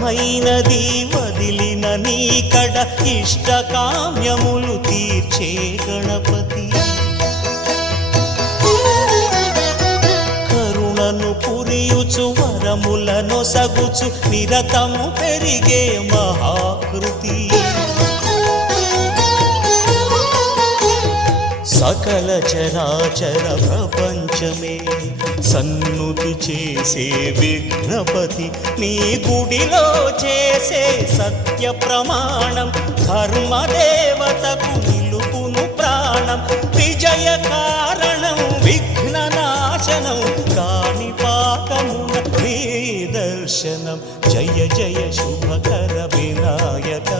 ఇష్టమైనది వదిలిన నీకడ ఇష్టకామ్యములు తీర్చే గణపతి. కరుణను పురియుచు వరములను సగుచు నిరతము పెరిగే మహాకృతి. సకల చరాచర ప్రపంచమే సన్నుతి చేసే విఘ్నపతి. నీ గుడిలో చేసే సత్య ప్రమాణం ధర్మదేవతకు నిలుపును ప్రాణం. విజయ కారణం విఘ్ననాశనం కాణిపాకమున నీ దర్శనం. జయ జయ శుభకర వినాయక